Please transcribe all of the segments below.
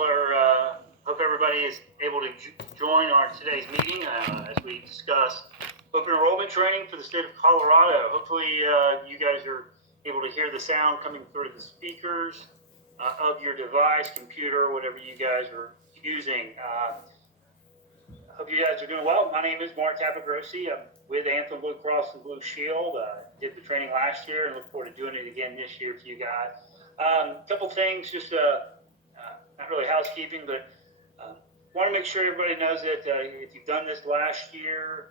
all are, hope everybody is able to join our today's meeting as we discuss open enrollment training for the state of Colorado. Hopefully you guys are able to hear the sound coming through the speakers of your device, computer, whatever you guys are using. Hope you guys are doing well. My name is Mark Capagrossi. I'm with Anthem Blue Cross and Blue Shield. Did the training last year and look forward to doing it again this year for you guys. A couple things, just not really housekeeping, but want to make sure everybody knows that if you've done this last year,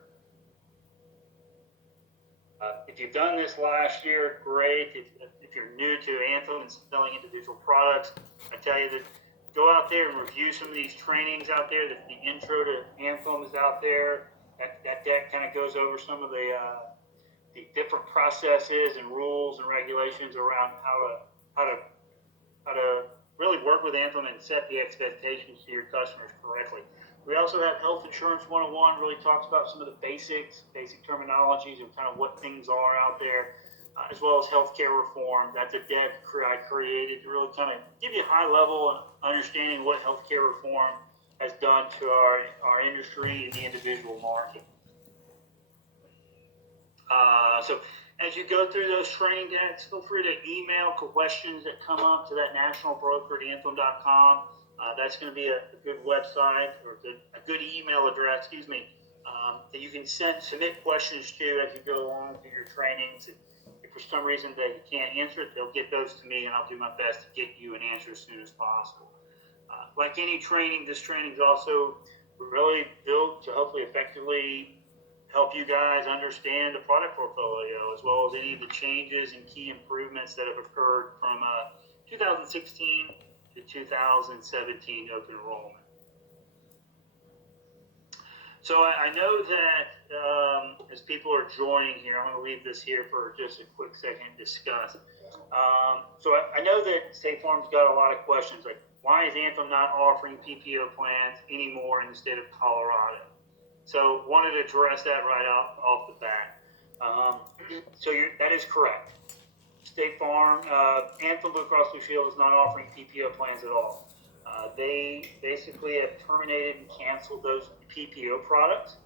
great. If you're new to Anthem and selling individual products, I tell you that go out there and review some of these trainings out there. The intro to Anthem is out there. That deck kind of goes over some of the different processes and rules and regulations around how to really work with Anthem and set the expectations to your customers correctly. We also have Health Insurance 101, really talks about some of the basic terminologies and kind of what things are out there, as well as healthcare reform. That's a deck I created to really kind of give you a high level understanding what healthcare reform has done to our industry and the individual market. So as you go through those training decks, feel free to email questions that come up to that national broker at anthem.com. That's going to be a good website or a good email address, that you can submit questions to as you go along through your trainings. If for some reason that you can't answer it, they'll get those to me, and I'll do my best to get you an answer as soon as possible. Like any training, this training is also really built to hopefully effectively help you guys understand the product portfolio, as well as any of the changes and key improvements that have occurred from 2016 to 2017 open enrollment. So I know that as people are joining here, I'm going to leave this here for just a quick second to discuss. So I know that State Farm's got a lot of questions, like why is Anthem not offering PPO plans anymore in the state of Colorado? So wanted to address that right off the bat. So that is correct. State Farm, Anthem Blue Cross Blue Shield is not offering PPO plans at all. They basically have terminated and canceled those PPO products.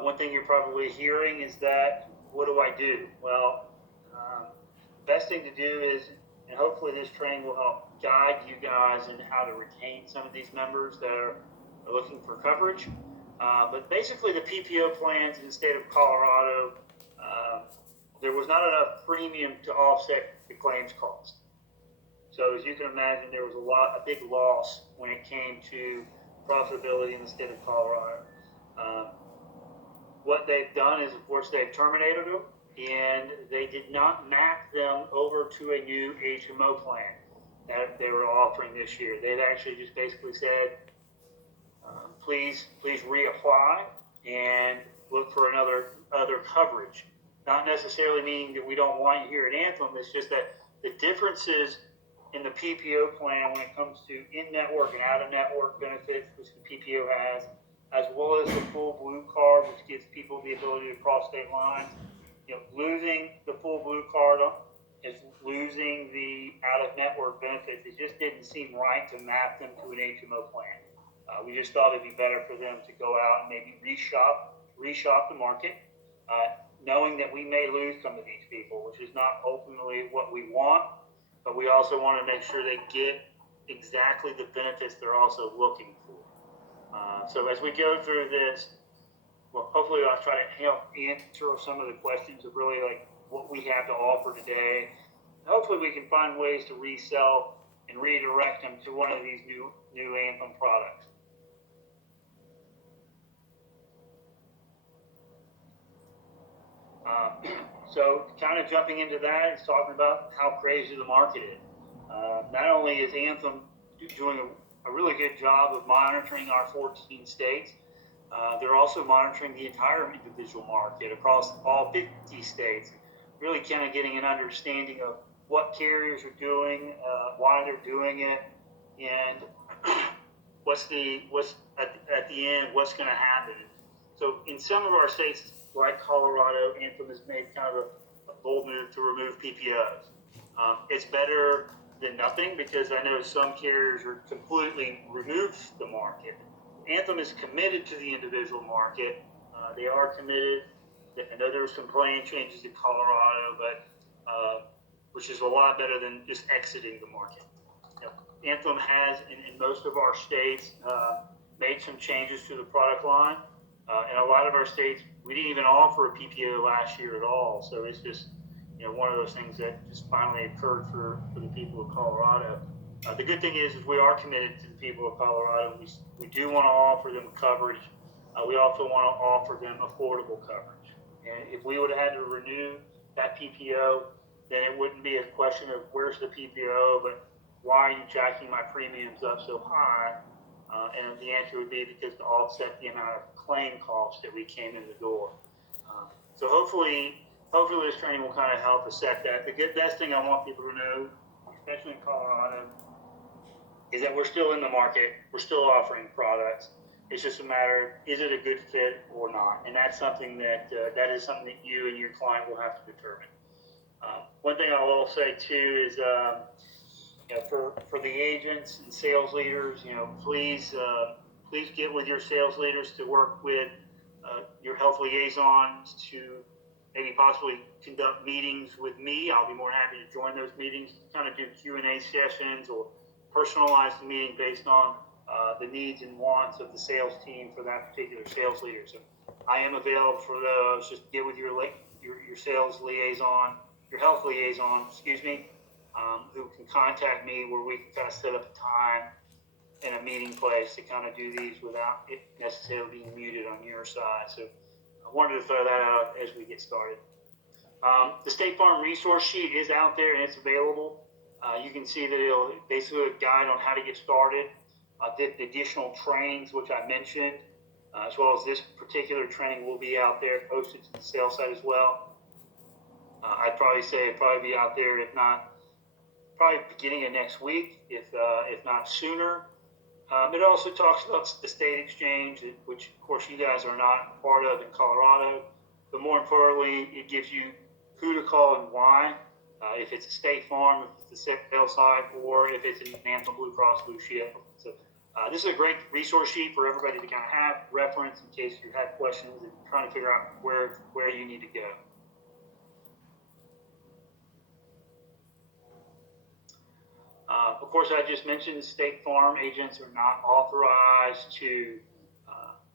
One thing you're probably hearing is that, what do I do? Well, best thing to do is, and hopefully this training will help guide you guys in how to retain some of these members that are looking for coverage. But basically the PPO plans in the state of Colorado, there was not enough premium to offset the claims cost. So as you can imagine, there was a big loss when it came to profitability in the state of Colorado. What they've done is, of course, they've terminated them, and they did not map them over to a new HMO plan that they were offering this year. They've actually just basically said, please reapply and look for other coverage. Not necessarily meaning that we don't want you here at Anthem. It's just that the differences in the PPO plan when it comes to in-network and out-of-network benefits, which the PPO has, as well as the full blue card, which gives people the ability to cross state lines. Losing the full blue card is losing the out-of-network benefits. It just didn't seem right to map them to an HMO plan. We just thought it'd be better for them to go out and maybe reshop the market, knowing that we may lose some of these people, which is not ultimately what we want, but we also want to make sure they get exactly the benefits they're also looking for. So as we go through this, well, hopefully I'll try to help answer some of the questions of really like what we have to offer today. Hopefully we can find ways to resell and redirect them to one of these new Anthem products. So kind of jumping into that, it's talking about how crazy the market is. Not only is Anthem doing a really good job of monitoring our 14 states, they're also monitoring the entire individual market across all 50 states, really kind of getting an understanding of what carriers are doing, why they're doing it, and what's at the end, what's going to happen. So in some of our states, like Colorado, Anthem has made kind of a bold move to remove PPOs. It's better than nothing, because I know some carriers are completely removed the market. Anthem is committed to the individual market. They are committed. I know there were some plan changes in Colorado, but which is a lot better than just exiting the market. Anthem has, in most of our states, made some changes to the product line. In a lot of our states, we didn't even offer a PPO last year at all. So it's just, one of those things that just finally occurred for the people of Colorado. The good thing is we are committed to the people of Colorado. We do want to offer them coverage. We also want to offer them affordable coverage. And if we would have had to renew that PPO, then it wouldn't be a question of where's the PPO, but why are you jacking my premiums up so high? And the answer would be because to offset the amount of claim costs that we came in the door. So hopefully this training will kind of help us set that. The best thing I want people to know, especially in Colorado, is that we're still in the market. We're still offering products. It's just a matter of, is it a good fit or not? And that's something that you and your client will have to determine. One thing I will say too is, for the agents and sales leaders, please get with your sales leaders to work with your health liaisons to maybe possibly conduct meetings with me. I'll be more happy to join those meetings, kind of do Q&A sessions or personalize the meeting based on the needs and wants of the sales team for that particular sales leader. So I am available for those. Just get with your sales liaison, your health liaison, who can contact me where we can kind of set up a time in a meeting place to kind of do these without it necessarily being muted on your side. So I wanted to throw that out as we get started. The State Farm resource sheet is out there and it's available. You can see that it'll basically a guide on how to get started. The additional trainings, which I mentioned, as well as this particular training will be out there posted to the sales site as well. I'd probably say it'd probably be out there, if not, probably beginning of next week, if not sooner. It also talks about the state exchange, which of course you guys are not part of in Colorado, but more importantly, it gives you who to call and why, if it's a State Farm, if it's the sales side, or if it's an Anthem Blue Cross Blue Shield. So this is a great resource sheet for everybody to kind of have reference in case you have questions and trying to figure out where you need to go. Of course, I just mentioned State Farm agents are not authorized to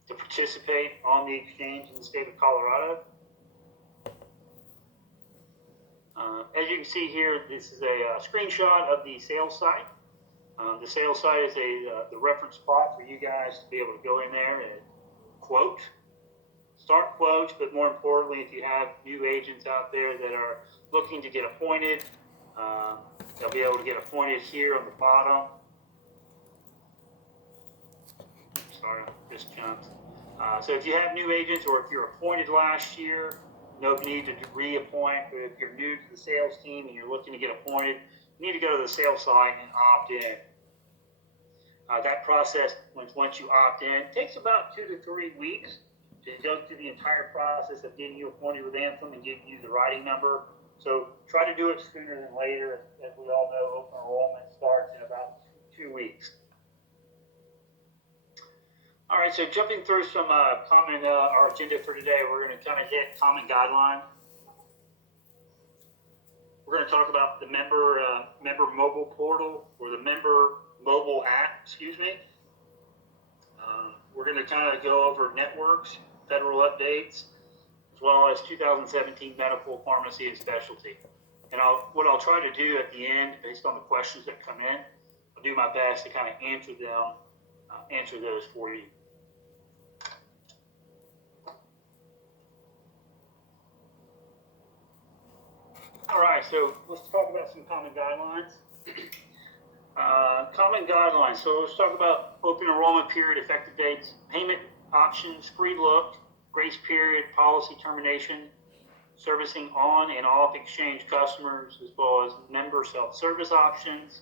participate on the exchange in the state of Colorado. As you can see here, this is a screenshot of the sales site. The sales site is the reference spot for you guys to be able to go in there and start quotes, but more importantly, if you have new agents out there that are looking to get appointed, they'll be able to get appointed here on the bottom. Sorry, just jumped. So if you have new agents or if you're appointed last year, no need to reappoint. But if you're new to the sales team and you're looking to get appointed, you need to go to the sales site and opt in. That process, once you opt in, takes about 2 to 3 weeks to go through the entire process of getting you appointed with Anthem and getting you the writing number. So try to do it sooner than later. As we all know, open enrollment starts in about 2 weeks. All right, so jumping through some common, our agenda for today, we're going to kind of hit common guidelines. We're going to talk about the member mobile portal, or the member mobile app, We're going to kind of go over networks, federal updates, as well as 2017 medical, pharmacy, and specialty. And what I'll try to do at the end, based on the questions that come in, I'll do my best to kind of answer those for you. All right, so let's talk about some common guidelines. Common guidelines. So let's talk about open enrollment period, effective dates, payment options, free look, grace period, policy termination, servicing on and off exchange customers, as well as member self-service options,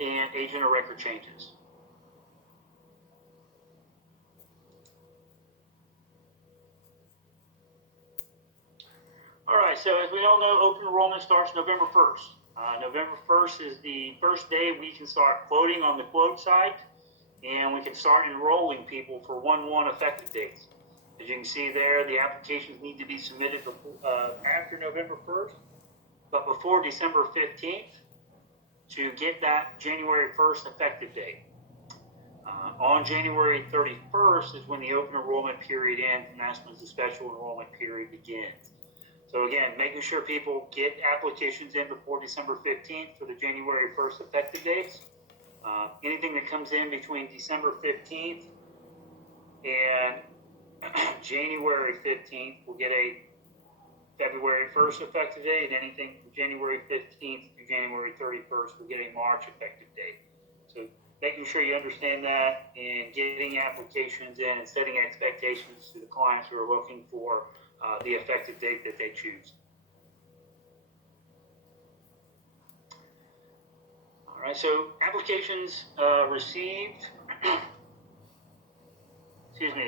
and agent or record changes. All right, so as we all know, open enrollment starts November 1st. November 1st is the first day we can start quoting on the quote site, and we can start enrolling people for 1/1 effective dates. As you can see there, the applications need to be submitted after November 1st, but before December 15th to get that January 1st effective date. On January 31st is when the open enrollment period ends, and that's when the special enrollment period begins. So again, making sure people get applications in before December 15th for the January 1st effective dates. Anything that comes in between December 15th and January 15th will get a February 1st effective date, and anything from January 15th to January 31st will get a March effective date. So making sure you understand that and getting applications in and setting expectations to the clients who are looking for the effective date that they choose. All right, so applications received,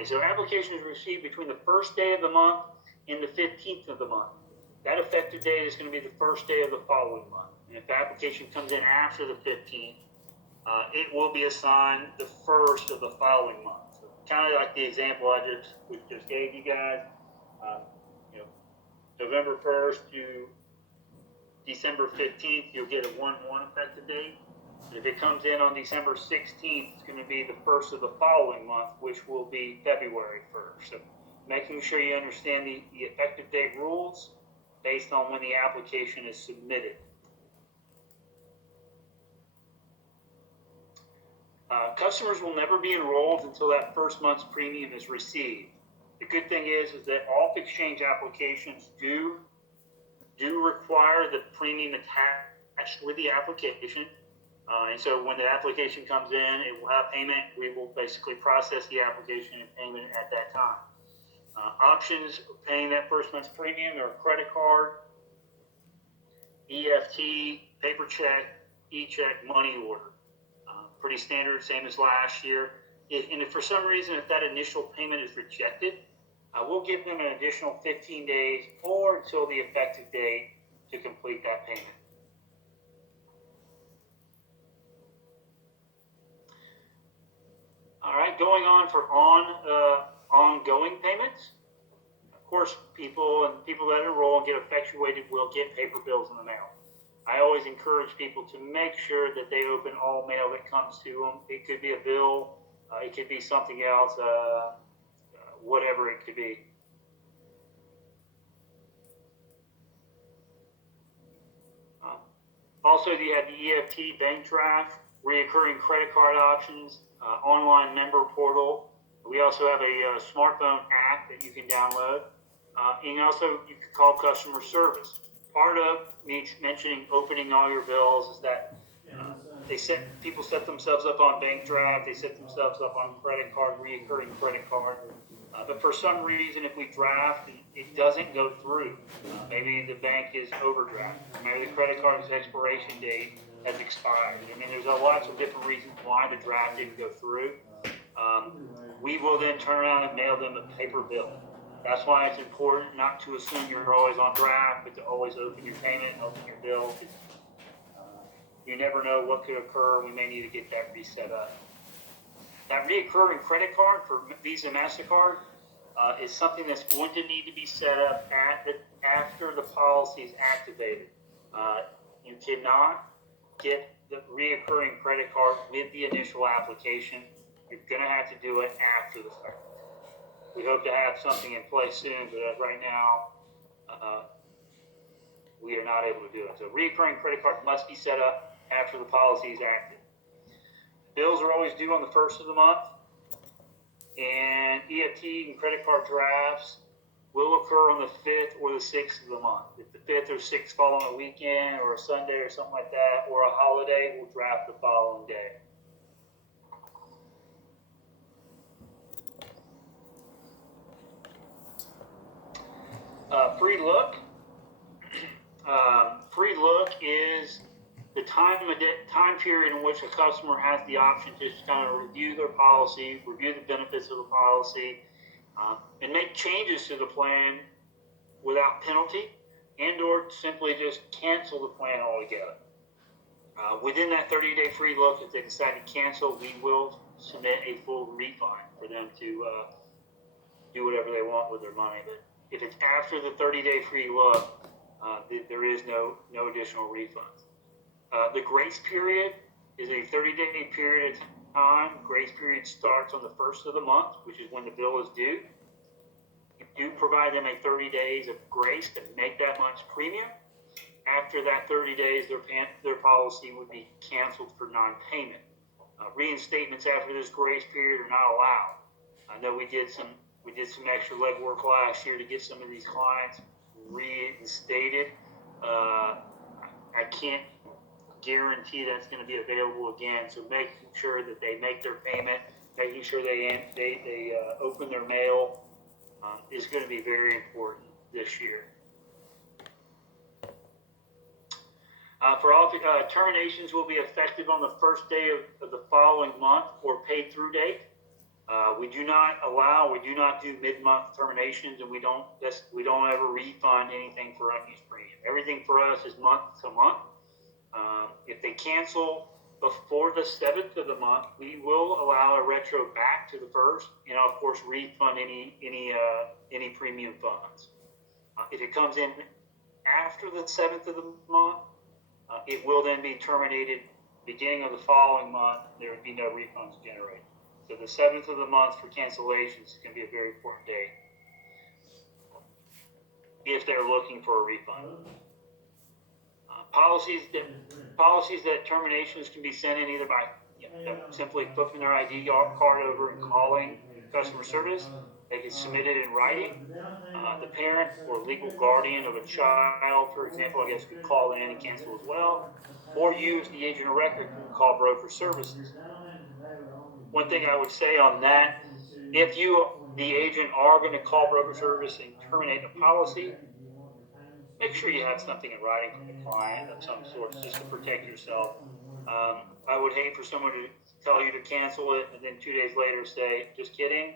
so applications received between the first day of the month and the 15th of the month. That effective date is going to be the first day of the following month. And if the application comes in after the 15th, it will be assigned the first of the following month. So kind of like the example I just gave you guys. November 1st to December 15th, you'll get a 1/1 effective date. And if it comes in on December 16th, it's going to be the first of the following month, which will be February 1st. So making sure you understand the effective date rules based on when the application is submitted. Customers will never be enrolled until that first month's premium is received. The good thing is that all exchange applications do require the premium attached with the application. And so when the application comes in, it will have payment. We will basically process the application and payment at that time. Options of paying that first month's premium are credit card, EFT, paper check, e-check, money order. Pretty standard, same as last year. If for some reason, if that initial payment is rejected, we'll give them an additional 15 days or until the effective date to complete that payment. All right, going on for ongoing payments. Of course, people that enroll and get effectuated will get paper bills in the mail. I always encourage people to make sure that they open all mail that comes to them. It could be a bill, it could be something else, whatever it could be. Also, you have the EFT bank draft, reoccurring credit card options, online member portal. We also have a smartphone app that you can download. And also, you can call customer service. Part of me mentioning opening all your bills is that people set themselves up on bank draft, they set themselves up on credit card, reoccurring credit card. But for some reason, if we draft, it doesn't go through. Maybe the bank is overdraft. Maybe the credit card's expiration date has expired. I mean, there's lots of different reasons why the draft didn't go through. We will then turn around and mail them a paper bill. That's why it's important not to assume you're always on draft, but to always open your payment, open your bill. You never know what could occur. We may need to get that reset up. That reoccurring credit card for Visa, MasterCard is something that's going to need to be set up after the policy is activated. You cannot get the reoccurring credit card with the initial application. You're going to have to do it after the fact. We hope to have something in place soon, but right now, we are not able to do it. So reoccurring credit card must be set up after the policy is active. Bills are always due on the first of the month, and EFT and credit card drafts will occur on the 5th or the 6th of the month. If the 5th or 6th fall on a weekend or a Sunday or something like that, or a holiday, we'll draft the following day. Free look. Free look is the time period in which a customer has the option to just kind of review their policy, review the benefits of the policy, and make changes to the plan without penalty, and or simply just cancel the plan altogether. Within that 30-day free look, if they decide to cancel, we will submit a full refund for them to do whatever they want with their money. But if it's after the 30-day free look, there is no additional refunds. The grace period is a 30-day period of time. Grace period starts on the first of the month, which is when the bill is due. You do provide them a 30 days of grace to make that much premium. After that 30 days, their policy would be canceled for non-payment. Reinstatements after this grace period are not allowed. I know we did some extra legwork last year to get some of these clients reinstated. I can't guarantee that's going to be available again. So making sure that they make their payment, making sure they open their mail is going to be very important this year. For all terminations will be effective on the first day of the following month or paid through date. We do not do mid-month terminations, and we don't ever refund anything for unused premium. Everything for us is month to month. If they cancel before the 7th of the month, we will allow a retro back to the 1st, and of course refund any premium funds. If it comes in after the 7th of the month, it will then be terminated beginning of the following month. There would be no refunds generated. So the 7th of the month for cancellations is going to be a very important day if they're looking for a refund. Policies that terminations can be sent in either by simply flipping their ID card over and calling customer service. They can submit it in writing. The parent or legal guardian of a child, for example, I guess could call in and cancel as well. Or you, as the agent of record, can call broker services. One thing I would say on that, if you, the agent, are going to call broker service and terminate a policy, make sure you have something in writing from the client of some sort just to protect yourself. I would hate for someone to tell you to cancel it and then 2 days later say, just kidding.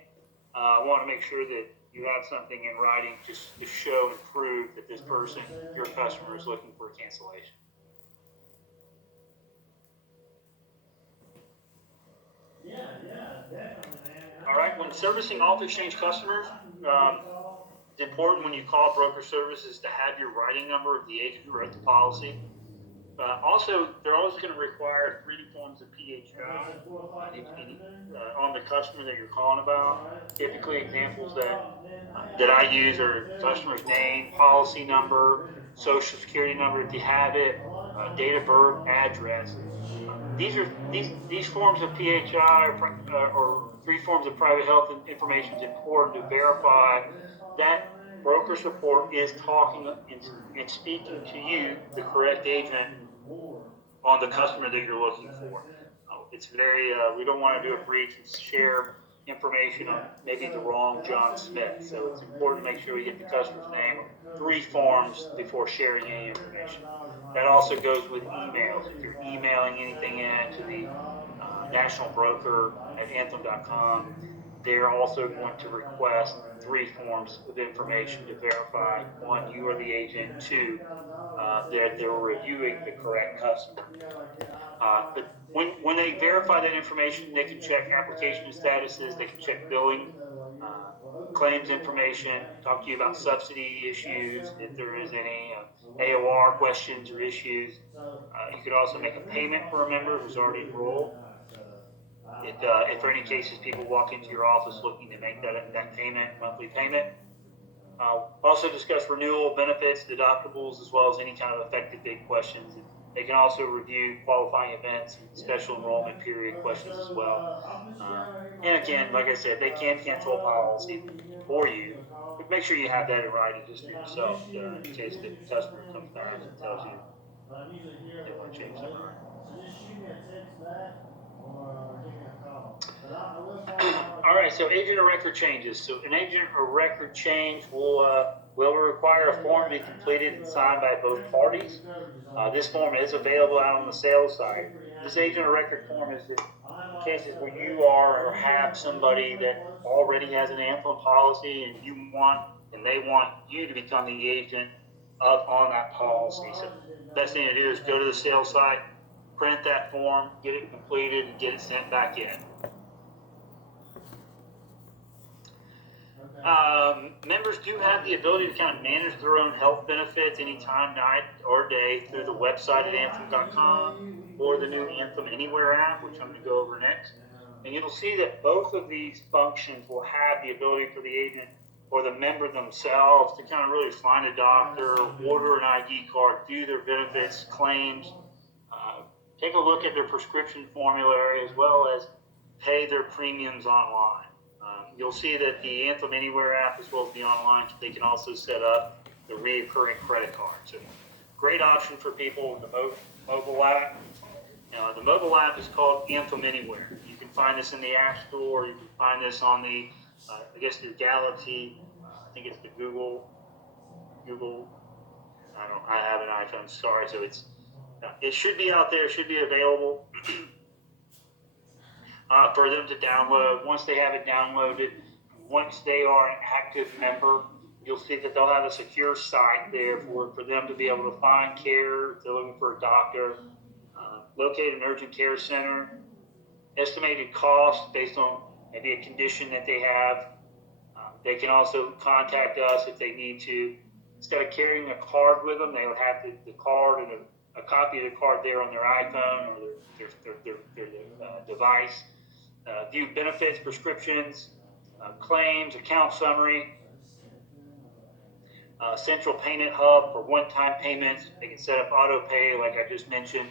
I want to make sure that you have something in writing just to show and prove that this person, your customer, is looking for a cancellation. All right, when servicing off-exchange customers, it's important when you call broker services to have your writing number of the agent who wrote the policy. Also, they're always going to require 3 forms of PHI on the customer that you're calling about. Typically, examples that I use are customer's name, policy number, social security number if you have it, date of birth, address. These forms of PHI or 3 forms of private health information is important to verify that broker support is talking and speaking to you, the correct agent, on the customer that you're looking for. It's very, we don't want to do a breach and share information on maybe the wrong John Smith. So it's important to make sure we get the customer's name, 3 forms before sharing any information. That also goes with emails. If you're emailing anything in to the national broker at anthem.com, they're also going to request 3 forms of information to verify, 1, you are the agent, 2, that they're reviewing the correct customer. But when they verify that information, they can check application statuses, they can check billing, claims information, talk to you about subsidy issues, if there is any AOR questions or issues. You could also make a payment for a member who's already enrolled. If for any cases people walk into your office looking to make that payment, monthly payment. Also discuss renewal benefits, deductibles, as well as any kind of effective date questions. They can also review qualifying events and special enrollment period questions as well. And again, like I said, they can cancel a policy for you, but make sure you have that in writing just for yourself in case the customer comes back and tells you they want to change their mind. All right, so agent of record changes. So an agent of record change will require a form to be completed and signed by both parties. This form is available out on the sales side. This agent of record form is in cases where you are or have somebody that already has an Anthem policy and they want you to become the agent on that policy. So the best thing to do is go to the sales site, print that form, get it completed, and get it sent back in. Members do have the ability to kind of manage their own health benefits anytime, night or day, through the website at Anthem.com or the new Anthem Anywhere app, which I'm going to go over next. And you'll see that both of these functions will have the ability for the agent or the member themselves to kind of really find a doctor, order an ID card, do their benefits, claims, take a look at their prescription formulary, as well as pay their premiums online. You'll see that the Anthem Anywhere app, as well as the online, they can also set up the reoccurring credit card. So great option for people with the mobile app. The mobile app is called Anthem Anywhere. You can find this in the App Store. You can find this on the, I guess, the Galaxy. I think it's the Google. I have an iPhone. Sorry, so it should be out there. It should be available for them to download. Once they have it downloaded, once they are an active member, you'll see that they'll have a secure site there for them to be able to find care if they're looking for a doctor, locate an urgent care center, estimated cost based on maybe a condition that they have. They can also contact us if they need to. Instead of carrying a card with them, they would have the card and a copy of the card there on their iPhone or their device. View benefits, prescriptions, claims, account summary, central payment hub for one-time payments. They can set up auto pay, like I just mentioned,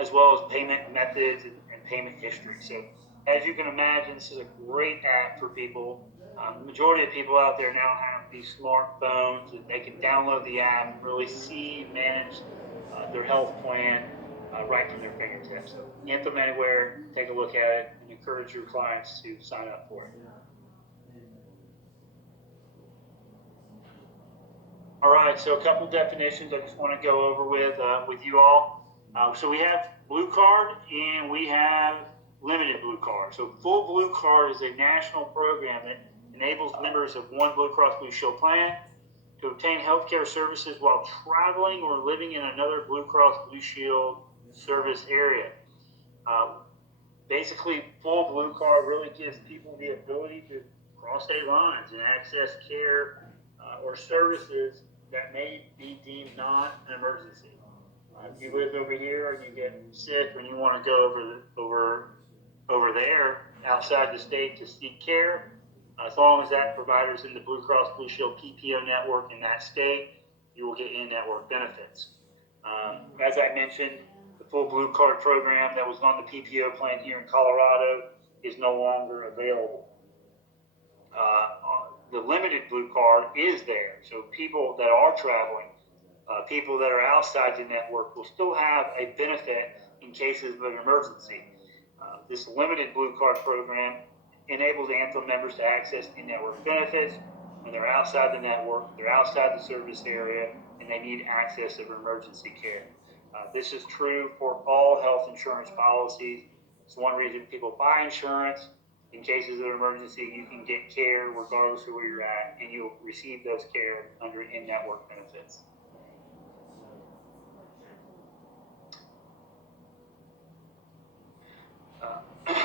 as well as payment methods and payment history. So as you can imagine, this is a great app for people. The majority of people out there now have these smartphones that they can download the app and really see, manage their health plan right from their fingertips. So Anthem Anywhere, take a look at it and encourage your clients to sign up for it. All right, so a couple definitions I just want to go over with you all. So we have Blue Card and we have Limited Blue Card. So Full Blue Card is a national program that enables members of one Blue Cross Blue Shield plan to obtain healthcare services while traveling or living in another Blue Cross Blue Shield service area. Basically, Full Blue Card really gives people the ability to cross state lines and access care or services that may be deemed not an emergency. If you live over here and you get sick and you want to go over there outside the state to seek care, as long as that provider is in the Blue Cross Blue Shield PPO network in that state, you will get in-network benefits. As I mentioned, the Full Blue Card program that was on the PPO plan here in Colorado is no longer available. The Limited Blue Card is there, so people that are traveling, people that are outside the network will still have a benefit in cases of an emergency. This Limited Blue Card program enables Anthem members to access in-network benefits when they're outside the network, they're outside the service area, and they need access of emergency care. This is true for all health insurance policies. It's one reason people buy insurance. In cases of emergency, you can get care regardless of where you're at, and you'll receive those care under in-network benefits.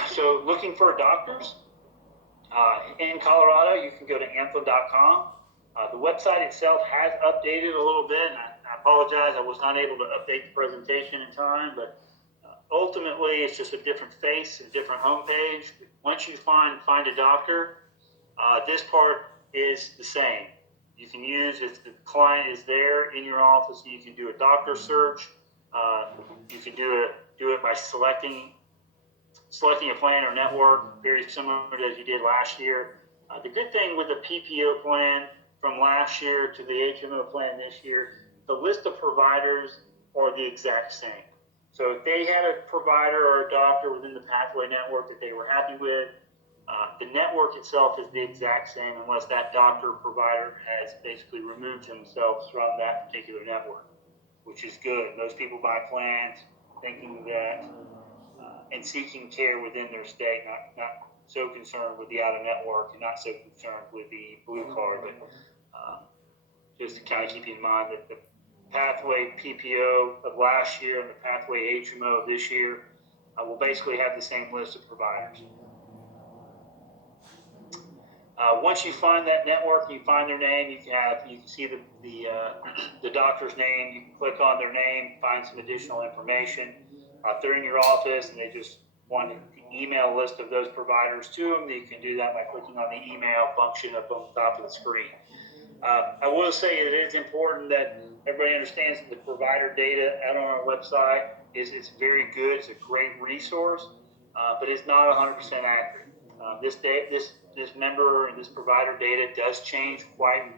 So looking for doctors, in Colorado, you can go to Anthem.com. The website itself has updated a little bit, and I apologize, I was not able to update the presentation in time, but ultimately it's just a different face, a different homepage. Once you find a doctor, this part is the same. You can use, if the client is there in your office, you can do a doctor search. You can do it by selecting a plan or network, very similar to as you did last year. The good thing with the PPO plan from last year to the HMO plan this year, the list of providers are the exact same. So if they had a provider or a doctor within the Pathway network that they were happy with, the network itself is the exact same unless that doctor or provider has basically removed themselves from that particular network, which is good. Most people buy plans thinking that and seeking care within their state, not so concerned with the out-of-network and not so concerned with the Blue Card, but just to kind of keep in mind that Pathway PPO of last year and the Pathway HMO of this year, we'll basically have the same list of providers. Once you find that network, you find their name, you can see the doctor's name, you can click on their name, find some additional information. If they're in your office and they just want an email list of those providers to them, you can do that by clicking on the email function up on the top of the screen. I will say that it is important that everybody understands that the provider data out on our website it's very good. It's a great resource, but it's not 100% accurate. This member and this provider data does change quite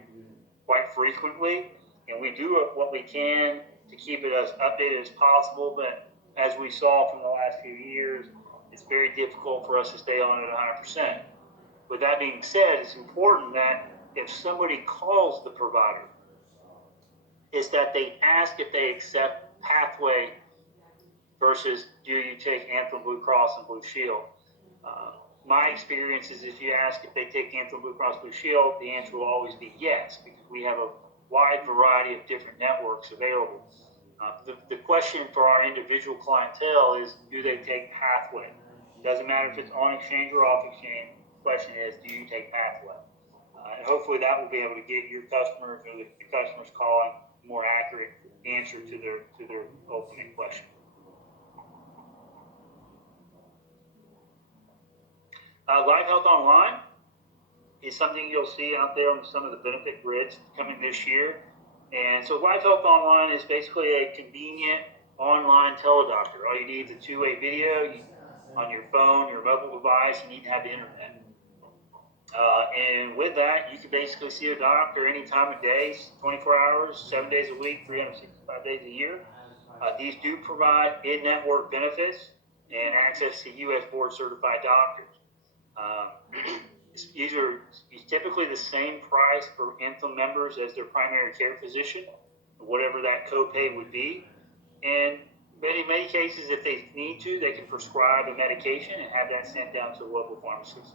frequently, and we do what we can to keep it as updated as possible. But as we saw from the last few years, it's very difficult for us to stay on it 100%. With that being said, it's important that if somebody calls the provider, is that they ask if they accept Pathway versus do you take Anthem Blue Cross and Blue Shield. My experience is if you ask if they take Anthem Blue Cross Blue Shield, the answer will always be yes, because we have a wide variety of different networks available. The question for our individual clientele is, do they take Pathway? Doesn't matter if it's on exchange or off exchange. The question is, do you take Pathway? And hopefully that will be able to give your customers or the customers calling a more accurate answer to their ultimate question. Live Health Online is something you'll see out there on some of the benefit grids coming this year. And so Live Health Online is basically a convenient online teledoctor. All you need is a two-way video on your phone, your mobile device. You need to have the internet. And with that, you can basically see a doctor any time of day, 24 hours, 7 days a week, 365 days a year. These do provide in-network benefits and access to U.S. board-certified doctors. These are typically the same price for Anthem members as their primary care physician, whatever that copay would be. And in many cases, if they need to, they can prescribe a medication and have that sent down to a local pharmacist.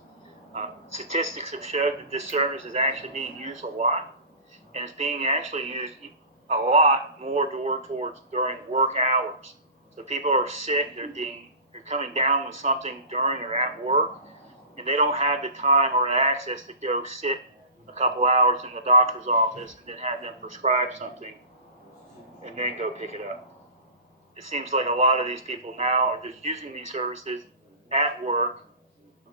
Statistics have showed that this service is actually being used a lot, and it's being actually used a lot more towards during work hours. So people are sick, they're coming down with something during or at work, and they don't have the time or access to go sit a couple hours in the doctor's office and then have them prescribe something and then go pick it up. It seems like a lot of these people now are just using these services at work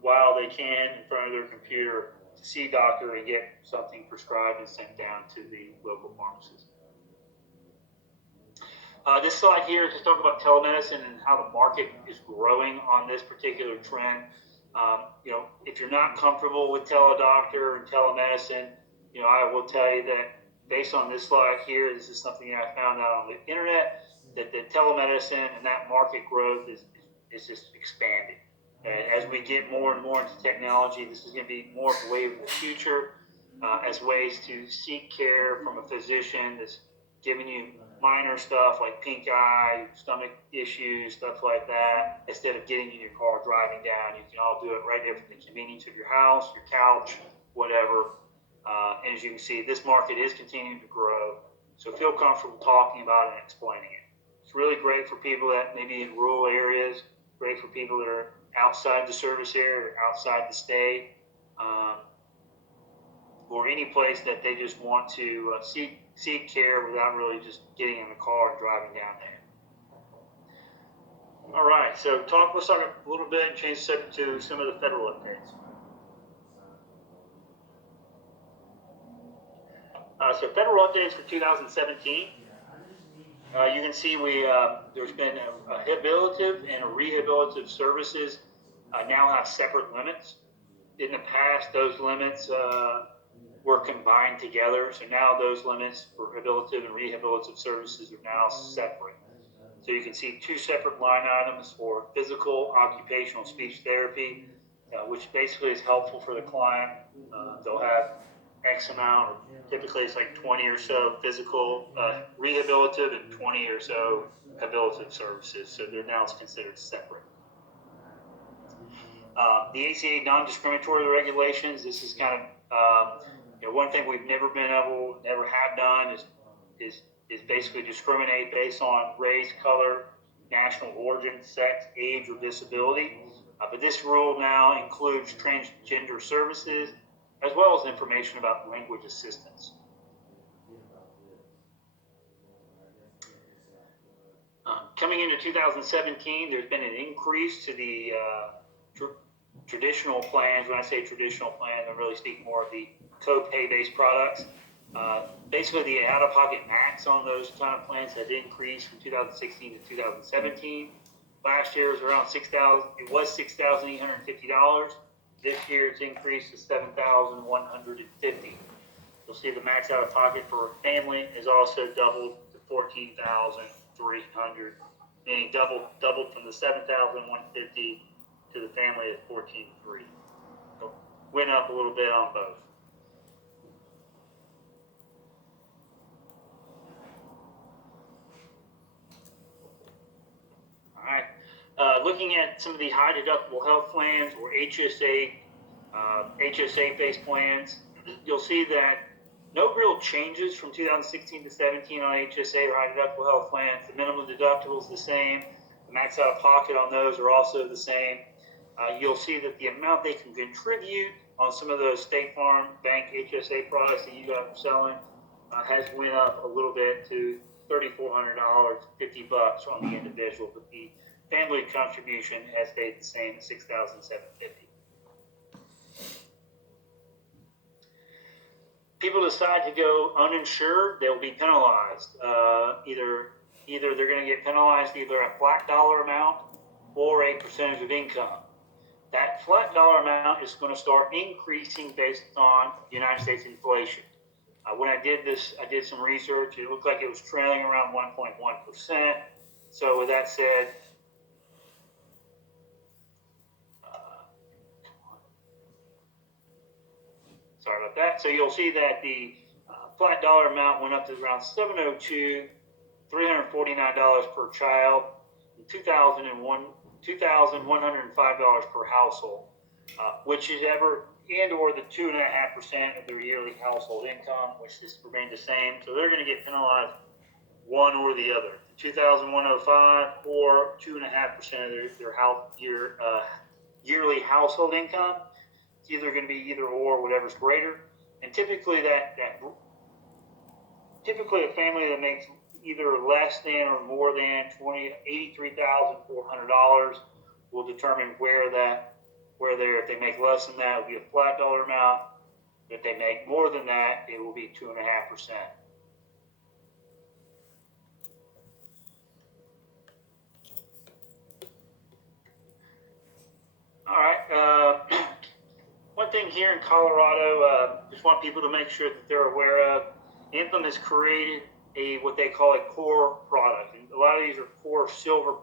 while they can in front of their computer to see a doctor and get something prescribed and sent down to the local pharmacist. This slide here is just talking about telemedicine and how the market is growing on this particular trend. If you're not comfortable with teledoctor and telemedicine, I will tell you that based on this slide here, this is something that I found out on the internet, that the telemedicine and that market growth is just expanding. And as we get more and more into technology, this is going to be more of a wave of the future as ways to seek care from a physician that's giving you minor stuff like pink eye, stomach issues, stuff like that. Instead of getting in your car, driving down, you can all do it right there from the convenience of your house, your couch, whatever. And as you can see, this market is continuing to grow. So feel comfortable talking about it and explaining it. It's really great for people that may be in rural areas, great for people that are outside the service area or outside the state, or any place that they just want to seek care without really just getting in the car and driving down there. All right, so let's talk a little bit and change the subject to some of the federal updates. So federal updates for 2017. You can see there's been a habilitative and a rehabilitative services now have separate limits. In the past, those limits were combined together. So now those limits for habilitative and rehabilitative services are now separate. So you can see two separate line items for physical occupational speech therapy, which basically is helpful for the client. They'll have X amount, or typically it's like 20 or so physical rehabilitative and 20 or so habilitative services. So they're now considered separate. The ACA non-discriminatory regulations, this is kind of, one thing we've never have done is is basically discriminate based on race, color, national origin, sex, age, or disability. But this rule now includes transgender services as well as information about language assistance. Coming into 2017, there's been an increase to the traditional plans. When I say traditional plans, I'm really speaking more of the co-pay-based products. Basically, the out-of-pocket max on those kind of plans has increased from 2016 to 2017. Last year was around $6,000. It was $6,850. This year it's increased to $7,150. You'll see the max out-of-pocket for a family is also doubled to $14,300, meaning doubled from the $7,150 to the family at $14,300. So went up a little bit on both. All right. Looking at some of the high deductible health plans or HSA-based plans, you'll see that no real changes from 2016 to 17 on HSA or high deductible health plans. The minimum deductible is the same. The max out of pocket on those are also the same. You'll see that the amount they can contribute on some of those State Farm Bank HSA products that you guys are selling has went up a little bit to $3,400, $50 on the individual, but the family contribution has stayed the same at $6,750. People decide to go uninsured, they'll be penalized. Either they're going to get penalized either a flat dollar amount or a percentage of income. That flat dollar amount is going to start increasing based on United States inflation. When I did this, I did some research. It looked like it was trailing around 1.1%. So with that said, sorry about that. So you'll see that the flat dollar amount went up to around $702, $349 per child, and $2,105 per household, whichever and or the 2.5% of their yearly household income, which has remained the same. So they're going to get penalized one or the other, $2,105 or 2.5% of their yearly household income. It's either going to be either or, whatever's greater. And typically typically a family that makes either less than or more than $83,400 will determine if they make less than that, it will be a flat dollar amount. If they make more than that, it will be 2.5%. All right. One thing here in Colorado, just want people to make sure that they're aware of. Anthem has created what they call a core product. And a lot of these are core silver products.